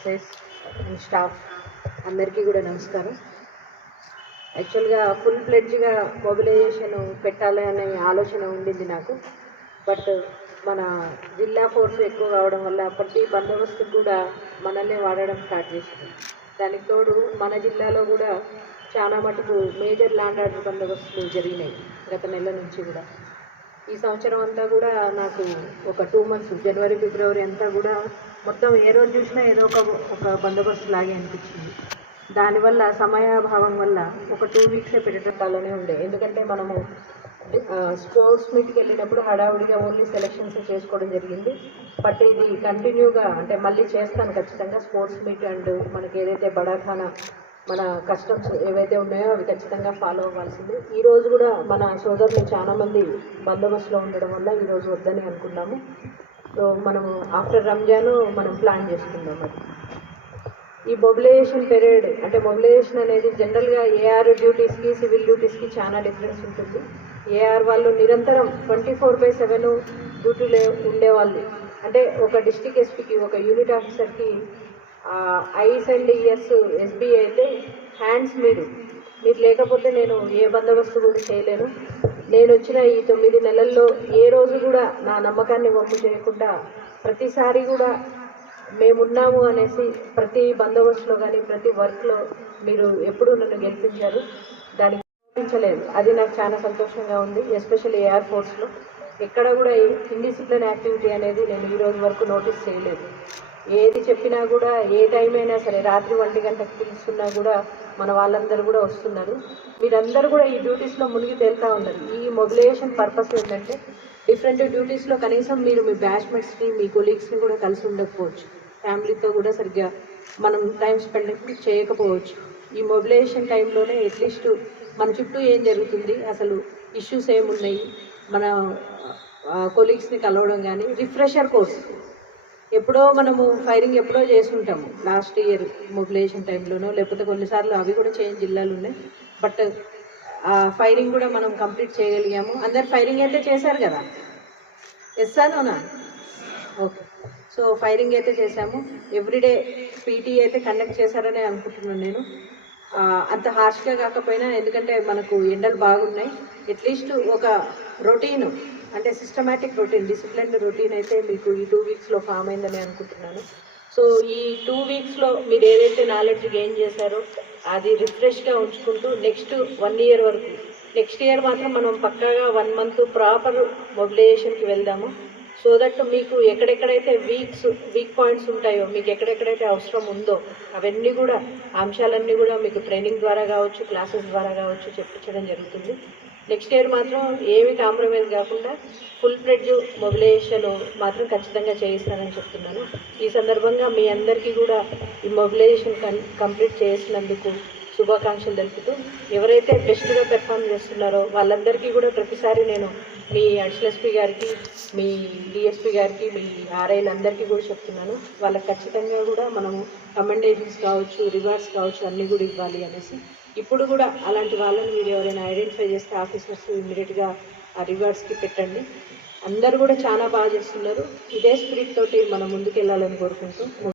SS and staff అందరికీ కూడా నమస్కారం. యాక్చువల్గా ఫుల్ ప్లెడ్జ్గా మొబిలైజేషన్ పెట్టాలి అనే ఆలోచన ఉండింది నాకు. బట్ మన జిల్లా ఫోర్స్ ఎక్కువ కావడం వల్ల ప్రతి బందోబస్తు కూడా మనల్నే వాడడం స్టార్ట్ చేసింది. దానికి తోడు మన జిల్లాలో కూడా చాలా మటుకు మేజర్ ల్యాండ్ ఆర్డర్ బందోబస్తులు జరిగినాయి గత నెల నుంచి కూడా. ఈ సంవత్సరం అంతా కూడా నాకు ఒక 2 months జనవరి ఫిబ్రవరి అంతా కూడా మొత్తం ఏ రోజు చూసినా ఏదో ఒక బందోబస్తు లాగే అనిపించింది. దానివల్ల సమయాభావం వల్ల ఒక 2 weeks పెట్టడాలనే ఉండే. ఎందుకంటే మనము స్పోర్ట్స్ మీట్కి వెళ్ళినప్పుడు హడావుడిగా ఓన్లీ సెలెక్షన్స్ చేసుకోవడం జరిగింది. బట్ ఇది కంటిన్యూగా అంటే మళ్ళీ చేస్తాను ఖచ్చితంగా. స్పోర్ట్స్ మీట్ అండ్ మనకి ఏదైతే బడాఖానా మన కస్టమ్స్ ఏవైతే ఉన్నాయో అవి ఖచ్చితంగా ఫాలో అవ్వాల్సింది. ఈరోజు కూడా మన సోదరులు చాలామంది బందోబస్తులో ఉండడం వల్ల ఈరోజు వద్దని అనుకున్నాము. సో మనము ఆఫ్టర్ రంజాన్ మనం ప్లాన్ చేసుకుందాం. అది ఈ మొబిలైజేషన్ పీరియడ్ అంటే మొబిలైజేషన్ అనేది జనరల్గా ఏఆర్ డ్యూటీస్కి సివిల్ డ్యూటీస్కి చాలా డిఫరెన్స్ ఉంటుంది. ఏఆర్ వాళ్ళు నిరంతరం 24/7 డ్యూటీలో ఉండేవాళ్ళు. అంటే ఒక డిస్ట్రిక్ట్ ఎస్పీకి ఒక యూనిట్ ఆఫీసర్కి ఐస్ అండ్ ఇయర్స్ ఎస్బీ అయితే హ్యాండ్స్ మీరు లేకపోతే నేను ఏ బందోబస్తు కూడా చేయలేను. నేను వచ్చిన ఈ 9 నెలల్లో ఏ రోజు కూడా నా నమ్మకాన్ని వమ్ము చేయకుండా ప్రతిసారి కూడా మేమున్నాము అనేసి ప్రతి బందోబస్తులో కానీ ప్రతి వర్క్లో మీరు ఎప్పుడూ నన్ను గెలిపించారు. దానికి గెలిపించలేదు. అది నాకు చాలా సంతోషంగా ఉంది. ఎస్పెషల్లీ ఎయిర్ ఫోర్స్లో ఎక్కడ కూడా ఇండిసిప్లిన్ యాక్టివిటీ అనేది నేను ఈ రోజు వరకు నోటీస్ చేయలేదు. ఏది చెప్పినా కూడా ఏ టైం అయినా సరే రాత్రి 1 గంటకు పిలుస్తున్నా కూడా మన వాళ్ళందరూ కూడా వస్తున్నారు. మీరందరూ కూడా ఈ డ్యూటీస్లో మునిగి తేలుతూ ఉన్నారు. ఈ మొబిలైజేషన్ పర్పస్ ఏంటంటే డిఫరెంట్ డ్యూటీస్లో కనీసం మీరు మీ బ్యాచ్మేట్స్ని మీ కొలీగ్స్ని కూడా కలిసి ఉండకపోవచ్చు. ఫ్యామిలీతో కూడా సరిగ్గా మనం టైం స్పెండ్ చేయకపోవచ్చు. ఈ మొబిలైజేషన్ టైంలోనే అట్లీస్ట్ మన చుట్టూ ఏం జరుగుతుంది, అసలు ఇష్యూస్ ఏమున్నాయి, మన కొలీగ్స్ని కలవడం కానీ రిఫ్రెషర్ కోర్స్ ఎప్పుడో మనము ఫైరింగ్ ఎప్పుడో చేసుకుంటాము లాస్ట్ ఇయర్ మొబిలైజేషన్ టైంలోనో, లేకపోతే కొన్నిసార్లు అవి కూడా చేయని జిల్లాలు ఉన్నాయి. బట్ ఆ ఫైరింగ్ కూడా మనం కంప్లీట్ చేయగలిగాము. అందరు ఫైరింగ్ అయితే చేశారు కదా, ఎస్సానోనా? ఓకే. సో ఫైరింగ్ అయితే చేశాము. ఎవ్రీడే పీటీ అయితే కండక్ట్ చేశారనే అనుకుంటున్నాను నేను. అంత హార్ష్గా కాకపోయినా, ఎందుకంటే మనకు ఎండలు బాగున్నాయి. అట్లీస్ట్ ఒక రొటీను అంటే సిస్టమాటిక్ రొటీన్, డిసిప్లిన్ రొటీన్ అయితే మీకు ఈ 2 weeksలో ఫామ్ అయిందని అనుకుంటున్నాను. సో ఈ 2 weeksలో మీరు ఏదైతే నాలెడ్జ్ గెయిన్ చేశారో అది రిఫ్రెష్గా ఉంచుకుంటూ నెక్స్ట్ 1 year వరకు, నెక్స్ట్ ఇయర్ మాత్రం మనం పక్కాగా 1 month ప్రాపర్ మొబిలైజేషన్కి వెళ్దాము. సో దట్ మీకు ఎక్కడెక్కడైతే వీక్ పాయింట్స్ ఉంటాయో, మీకు ఎక్కడెక్కడైతే అవసరం ఉందో అవన్నీ కూడా అంశాలన్నీ కూడా మీకు ట్రైనింగ్ ద్వారా కావచ్చు, క్లాసెస్ ద్వారా కావచ్చు చెప్పించడం జరుగుతుంది. నెక్స్ట్ ఇయర్ మాత్రం ఏమి కాంప్రమైజ్ కాకుండా ఫుల్ ఫ్లెడ్జ్ మొబిలైజేషన్ మాత్రం ఖచ్చితంగా చేయిస్తానని చెప్తున్నాను. ఈ సందర్భంగా మీ అందరికీ కూడా ఈ మొబిలైజేషన్ కంప్లీట్ చేసినందుకు శుభాకాంక్షలు తెలుపుతూ, ఎవరైతే బెస్ట్గా పెర్ఫామ్ చేస్తున్నారో వాళ్ళందరికీ కూడా ప్రతిసారి నేను మీ అడిషనల్ ఎస్పీ గారికి, మీ డిఎస్పీ గారికి, మీ ఆర్ఐలందరికీ కూడా చెప్తున్నాను, వాళ్ళకి ఖచ్చితంగా కూడా మనము కమెండేషన్స్ కావచ్చు, రివార్డ్స్ కావచ్చు అన్నీ కూడా ఇవ్వాలి అనేసి. ఇప్పుడు కూడా అలాంటి వాళ్ళని మీరు ఎవరైనా ఐడెంటిఫై చేస్తే ఆఫీసర్స్ ఇమ్మీడియట్గా ఆ రివార్డ్స్కి పెట్టండి. అందరూ కూడా చాలా బాగా చేస్తున్నారు. ఇదే స్పిరిట్ తోటి మనం ముందుకు వెళ్ళాలని కోరుకుంటూ